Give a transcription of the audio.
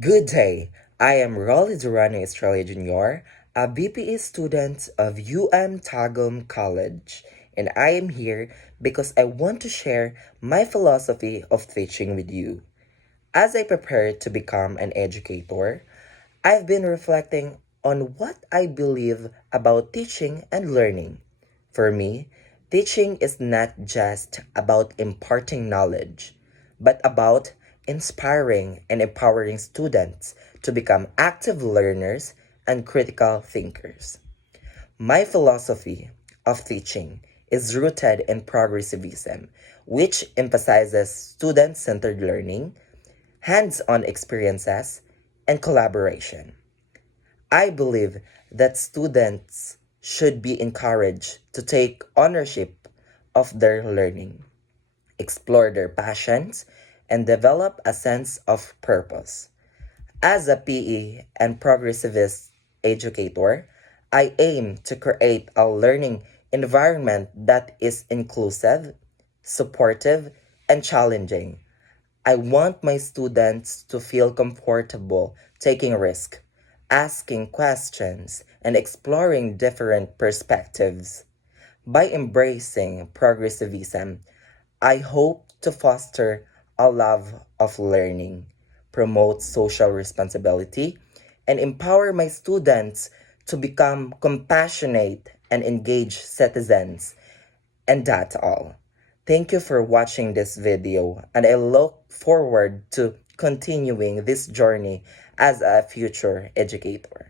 Good day. I am Rolly Durano Estrella Jr., a BPE student of Tagum College, and I am here because I want to share my philosophy of teaching with you. As I prepare to become an educator, I've been reflecting on what I believe about teaching and learning. For me, teaching is not just about imparting knowledge, but about inspiring and empowering students to become active learners and critical thinkers. My philosophy of teaching is rooted in progressivism, which emphasizes student centered learning, hands on experiences, and collaboration. I believe that students should be encouraged to take ownership of their learning, explore their passions, and develop a sense of purpose. As a PE and progressivist educator, I aim to create a learning environment that is inclusive, supportive, and challenging. I want my students to feel comfortable taking risks, asking questions, and exploring different perspectives. By embracing progressivism, I hope to foster a love of learning, promote social responsibility, and empower my students to become compassionate and engaged citizens. And that's all. Thank you for watching this video, and I look forward to continuing this journey as a future educator.